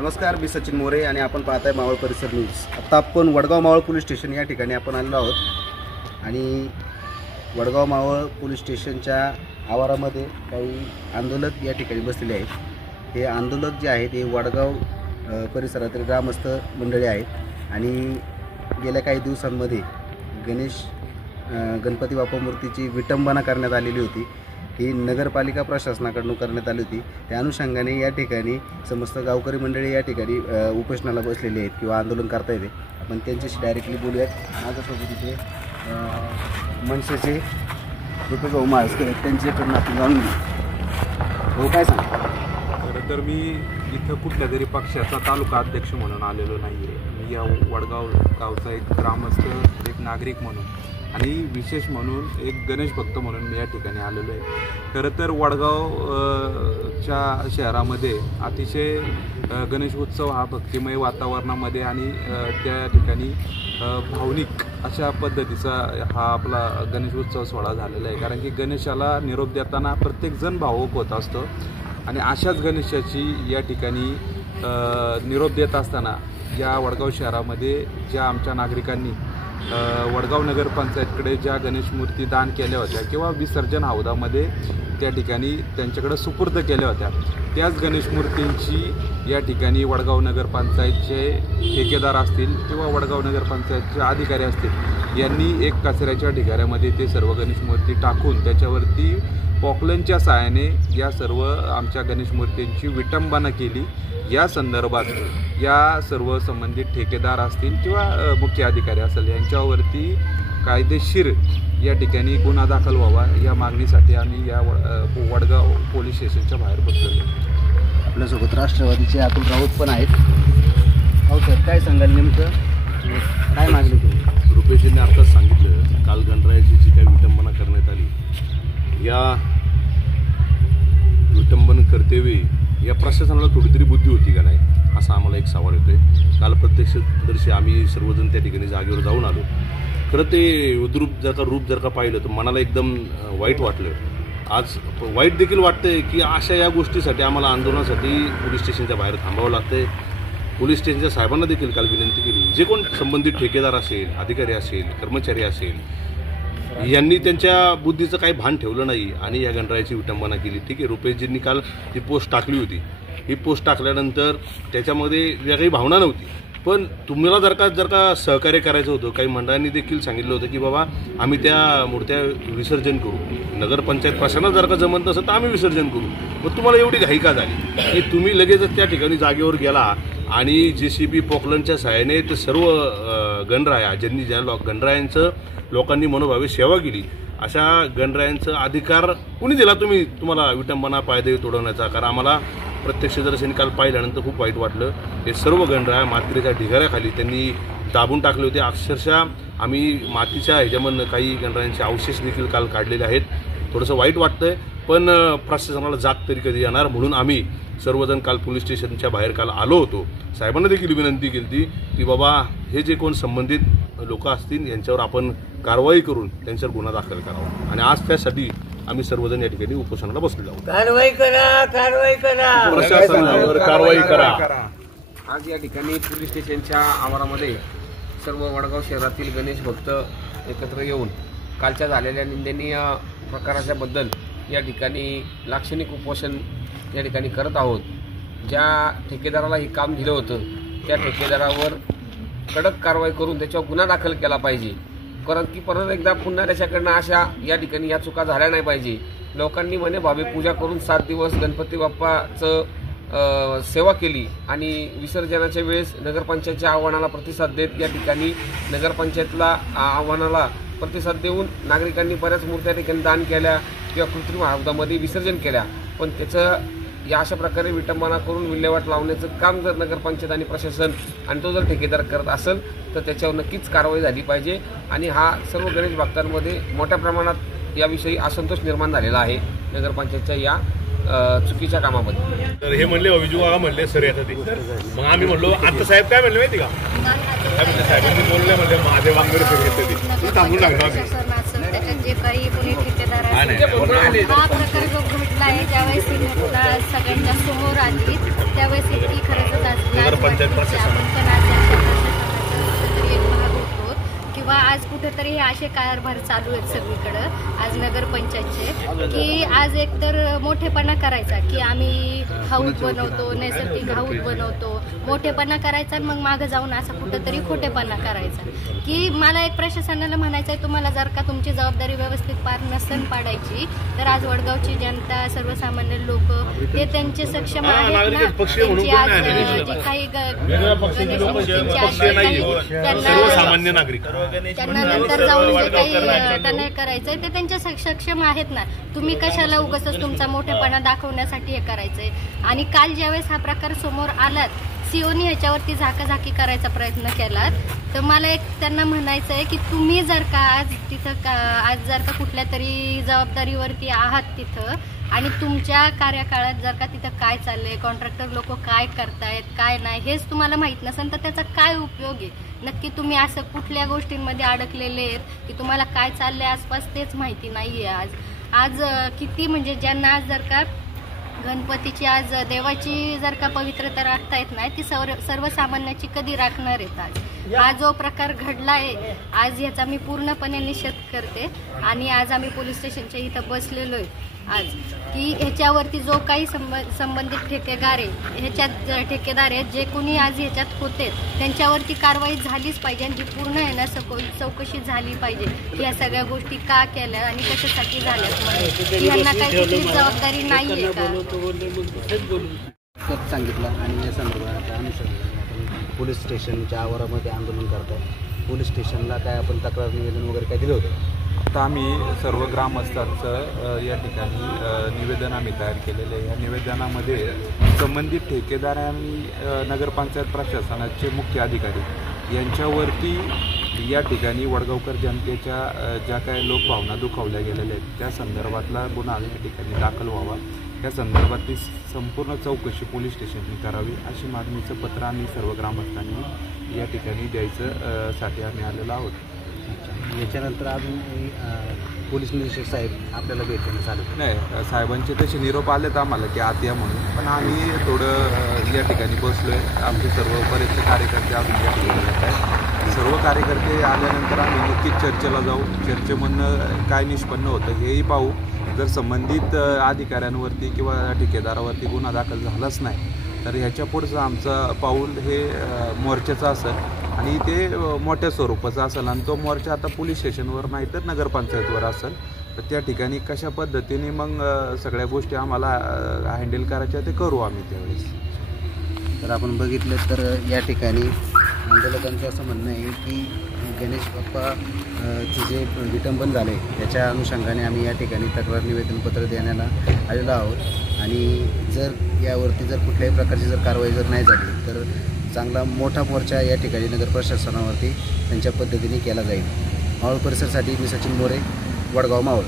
नमस्कार, मी सचिन मोरे आणि आपण पाहताय मावळ परिसर न्यूज। आता आपण वडगाव मावळ पोलीस स्टेशन या ठिकाणी आपण आलेलो आहोत आणि वडगाव मावळ पोलीस स्टेशनच्या आवारामध्ये काही आंदोलक या ठिकाणी बसलेले आहेत। हे आंदोलक जे आहेत हे वडगाव परिसरातील ग्रामस्थ मंडळी आहेत आणि गेल्या काही दिवसांमध्ये गणपती बाप्पा मूर्तीची विटंबना करण्यात आलेली होती। ही नगरपालिका प्रशासनाकडून करण्यात आली होती। त्या अनुषंगाने या ठिकाणी समस्त गावकरी मंडळी या ठिकाणी उपोषणाला बसलेली आहेत किंवा आंदोलन करता येते। आपण त्यांच्याशी डायरेक्टली बोलूयात। माझ्यासोबत इथे मनसेचे रुपेश भाऊ माळसकर आहेत, त्यांच्याकडून आपण जाणून घेऊ। हो, काय सांगा? खरं तर मी इथं कुठल्या तरी पक्षाचा तालुका अध्यक्ष म्हणून आलेलो नाही आहे। मी या वडगाव गावचा एक ग्रामस्थ, एक नागरिक म्हणून आणि विशेष म्हणून एक गणेश भक्त म्हणून मी या ठिकाणी आलेलो आहे। खरं तर वडगावच्या शहरामध्ये अतिशय गणेश उत्सव हा भक्तिमय वातावरणामध्ये आणि त्या ठिकाणी भावनिक अशा पद्धतीचा हा आपला गणेश उत्सव सोहळा झालेला आहे। कारण की गणेशाला निरोप देताना प्रत्येकजण भावुक होत असतो आणि अशाच गणेशाची या ठिकाणी निरोप देत असताना या वडगाव शहरामध्ये ज्या आमच्या नागरिकांनी वडगाव नगरपंचायतकडे ज्या गणेश मूर्ती दान केल्या होत्या किंवा विसर्जन हौदामध्ये त्या ठिकाणी त्यांच्याकडे सुपूर्द केल्या होत्या, त्याच गणेश मूर्तींची या ठिकाणी वडगाव नगरपंचायतचे ठेकेदार असतील किंवा वडगाव नगरपंचायतचे अधिकारी असतील यांनी एक कचऱ्याच्या ढिगाऱ्यामध्ये ते सर्व गणेश मूर्ती टाकून त्याच्यावरती पॉकलनच्या सहाय्याने या सर्व आमच्या गणेश मूर्तींची विटंबना केली। या संदर्भात या सर्व संबंधित ठेकेदार असतील किंवा मुख्य अधिकारी असेल यांच्यावरती कायदेशीर या ठिकाणी गुन्हा दाखल व्हावा या मागणीसाठी आम्ही या वडगाव पोलीस स्टेशनच्या बाहेर बसलेलो। आपल्यासोबत राष्ट्रवादीचे अतुल राऊत पण आहेत। हो सर, काय सांगाल, नेमकं काय मागणी केली? रुपेशजींनी आताच सांगितलं, काल गणरायाची जी काही विटंबना करण्यात आली, या विटंबन कर्तव्य या प्रशासनाला थोडी तरी बुद्धी होती का नाही असा आम्हाला एक सवाल येतोय। काल प्रत्यक्षदर्शी आम्ही सर्वजण त्या ठिकाणी जागेवर जाऊन आलो। खरं ते उद्रूप रूप जर का पाहिलं तर मनाला एकदम वाईट वाटलं। आज वाईट देखील वाटतंय की अशा या गोष्टीसाठी आम्हाला आंदोलनासाठी पोलीस स्टेशनच्या बाहेर थांबावं लागतंय। पोलीस स्टेशनच्या साहेबांना देखील काल विनंती केली, जे कोण संबंधित ठेकेदार असेल, अधिकारी असेल, कर्मचारी असेल, यांनी त्यांच्या बुद्धीचं काही भान ठेवलं नाही आणि या गणरायाची विटंबना केली। ठीक आहे, रुपेशजींनी काल ही पोस्ट टाकली होती। ही पोस्ट टाकल्यानंतर त्याच्यामध्ये ज्या काही भावना नव्हती, पण तुम्हाला जर का सहकार्य करायचं होतं, काही मंडळांनी देखील सांगितलं होतं की बाबा आम्ही त्या मूर्त्या विसर्जन करू, नगरपंचायत प्रशासनात जर का जमत नसेल तर आम्ही विसर्जन करू। मग तुम्हाला एवढी घाई का झाली की तुम्ही लगेचच त्या ठिकाणी जागेवर गेला आणि JCB पॉकलनच्या सहाय्याने ते सर्व गणराया ज्या गणरायांचं लोकांनी मनोभावे सेवा केली, अशा गणरायांचा अधिकार कुणी दिला तुम्हाला विटंबना पायदे तोडवण्याचा? कारण आम्हाला प्रत्यक्षदर्शनी काल पाहिल्यानंतर खूप वाईट वाटलं। हे सर्व गणराया मातीच्या ढिगाऱ्याखाली त्यांनी दाबून टाकले होते। अक्षरशः आम्ही मातीच्या ह्याच्यामधनं काही गणरायांचे अवशेष देखील काल काढलेले आहेत। थोडंसं वाईट वाटतंय, पण प्रशासनाला जाग तरी कधी येणार म्हणून आम्ही सर्वजण काल पोलीस स्टेशनच्या बाहेर काल आलो होतो। साहेबांना देखील विनंती केली की बाबा हे जे कोण संबंधित लोक असतील यांच्यावर आपण कारवाई करून त्यांच्यावर गुन्हा दाखल करावा आणि आज त्यासाठी आम्ही सर्वजण या ठिकाणी उपोषणाला बसलेलो आहोत। कारवाई करा, कारवाई करा, प्रशासनावर कारवाई करा। आज या ठिकाणी पोलीस स्टेशनच्या आवारामध्ये सर्व वडगाव शहरातील गणेश भक्त एकत्र येऊन कालच्या झालेल्या निंदनीय प्रकाराच्या बद्दल या ठिकाणी लाक्षणिक उपोषण या ठिकाणी करत आहोत। ज्या ठेकेदाराला हे काम दिलं होतं त्या ठेकेदारावर कडक कारवाई करून त्याच्यावर गुन्हा दाखल केला पाहिजे। कारण की परत एकदा पुन्हा त्याच्याकडनं अशा या ठिकाणी या चुका झाल्या नाही पाहिजे। लोकांनी म्हणे भावे पूजा करून 7 दिवस गणपती बाप्पाचं सेवा केली आणि विसर्जनाच्या वेळेस नगरपंचायतच्या आव्हानाला प्रतिसाद देत या ठिकाणी नगरपंचायतला आव्हानाला प्रतिसाद देऊन नागरिकांनी बऱ्याच मूर्त्या ठिकाणी दान केल्या किंवा कृत्रिम हौदामध्ये विसर्जन केल्या, पण त्याचं या अशा प्रकारे विटंबना करून विल्हेवाट लावण्याचं काम जर नगरपंचायत आणि प्रशासन आणि तो जर ठेकेदार करत असेल तर त्याच्यावर नक्कीच कारवाई झाली पाहिजे। आणि हा सर्व गणेश भक्तांमध्ये मोठ्या प्रमाणात याविषयी असंतोष निर्माण झालेला आहे नगरपंचायतच्या या चुकीच्या कामामध्ये। तर हे म्हणले अभिजू काका म्हणले सर येतात ते, मग आम्ही म्हणलो आता साहेब काय म्हणले माहिती का, काय म्हणले साहेबांनी बोलले म्हणजे महादेव वांगरे सर येते ते थांबून लागलो आम्ही। जे काही कोणी ठेकेदार आहे हा प्रकार जो घडला आहे ज्यावेळेस सगळ्यांच्या समोर आली त्यावेळेस इतकी खरंच लाज वाटते की आपण पण आज कुठेतरी एक भाग होतो किंवा आज कुठेतरी हे असे कारभार चालू आहेत सगळीकडं आज नगरपंचायतचे की आज एकतर मोठेपणा करायचा की आम्ही हाऊस बनवतो, नैसर्गिक हाऊस बनवतो, मोठेपणा करायचा आणि मग मागं जाऊन असा कुठेतरी खोटेपणा करायचा की मला एक प्रशासनाला म्हणायचं आहे तुम्हाला जर का तुमची जबाबदारी व्यवस्थित पार नसेल पाडायची तर आज वडगावची जनता, सर्वसामान्य लोक हे त्यांचे सक्षम आहेत ना, त्यांची आज जी काही सर्वसामान्य नागरिक त्यांना नंतर जाऊन जे काही त्यांना करायचंय ते त्यांच्या सक्षम आहेत ना. तुम्ही कशाला उगाच तुमचा मोठेपणा दाखवण्यासाठी हे करायचंय. आणि काल ज्यावेळेस हा प्रकार समोर आलात सीओनी ह्याच्यावरती झाकाझाकी करायचा प्रयत्न केलात तर मला एक त्यांना म्हणायचं आहे की तुम्ही जर का आज तिथं आज जर का कुठल्या तरी जबाबदारीवरती आहात तिथं आणि तुमच्या कार्यकाळात जर का तिथं काय चाललंय, कॉन्ट्रॅक्टर लोक काय करतायत काय नाही हेच तुम्हाला माहीत नसेल तर त्याचा काय उपयोग आहे. नक्की तुम्ही असं कुठल्या गोष्टींमध्ये अडकलेले आहेत की तुम्हाला काय चाललंय आसपास तेच माहिती नाही आहे. आज किती म्हणजे ज्यांना आज जर का गणपतीची आज देवाची जर का पवित्रता राखता येत नाही ती सर्वसामान्याची कधी राखणार आहेत. आज हा जो प्रकार घडला आहे आज ह्याचा मी पूर्णपणे निषेध करते आणि आज आम्ही पोलीस स्टेशनच्या इथं बसलेलो आहे आज की ह्याच्यावरती जो काही संबंधित ठेकेदार आहे ह्याच्यात ठेकेदार आहेत जे कोणी आज ह्याच्यात होते त्यांच्यावरती कारवाई झालीच पाहिजे आणि जी पूर्ण आहे ना चौकशी झाली पाहिजे की या सगळ्या गोष्टी का केल्या आणि कशासाठी झाल्या, यांना काही कुठली जबाबदारी नाही आहे का सांगितलं. आणि या संदर्भात आम्ही आपण पोलीस स्टेशनच्या आवारामध्ये आंदोलन करताय. पोलीस स्टेशनला काय आपण तक्रार निवेदन वगैरे काय दिलं होतं? आता आम्ही सर्व ग्रामस्थांचं या ठिकाणी निवेदन आम्ही तयार केलेलं आहे. या निवेदनामध्ये संबंधित ठेकेदार आणि नगरपंचायत प्रशासनाचे मुख्य अधिकारी यांच्यावरती या ठिकाणी वडगावकर जनतेच्या ज्या काही लोकभावना दुखावल्या गेलेल्या आहेत त्या संदर्भातला गुन्हा या ठिकाणी दाखल व्हावा, या संदर्भातली संपूर्ण चौकशी पोलीस स्टेशननी करावी अशी मागणीचं पत्र आम्ही सर्व ग्रामस्थांनी या ठिकाणी द्यायचं साठी आम्ही आलेलो आहोत. याच्यानंतर अजून पोलीस निरीक्षक साहेब आपल्याला भेट देण्यास आले नाही, साहेबांचे तसे निरोप आलेत आम्हाला की आत या म्हणून, पण आम्ही थोडं या ठिकाणी बसलो आहे. आमचे सर्व बरेचसे कार्यकर्ते अजून या ठिकाणी येत आहेत. सर्व कार्यकर्ते आल्यानंतर आम्ही नक्कीच चर्चेला जाऊ. चर्चेमधनं काय निष्पन्न होतं हेही पाहू. जर संबंधित अधिकाऱ्यांवरती किंवा ठेकेदारावरती गुन्हा दाखल झालाच नाही तर ह्याच्या पुढचं आमचं पाऊल हे मोर्चाचं असेल आणि ते मोठ्या स्वरूपाचा असेल आणि तो मोर्चा आता पोलीस स्टेशनवर नाही तर नगरपंचायतवर असेल. तर त्या ठिकाणी कशा पद्धतीने मग सगळ्या गोष्टी आम्हाला हँडल करायच्या ते करू आम्ही त्यावेळेस. तर आपण बघितलं तर या ठिकाणी आंदोलकांचं असं म्हणणं आहे की गणेश बाप्पाचे जे विटंबन झाले त्याच्या अनुषंगाने आम्ही या ठिकाणी तक्रार निवेदनपत्र देण्याला आलेलो आहोत आणि जर यावरती जर कुठल्याही प्रकारची जर कारवाई जर नाही झाली तर चांगला मोठा मोर्चा या ठिकाणी नगर प्रशासनावरती त्यांच्या पद्धतीने केला जाईल. मावळ परिसरसाठी मी सचिन मोरे, वडगाव मावळ.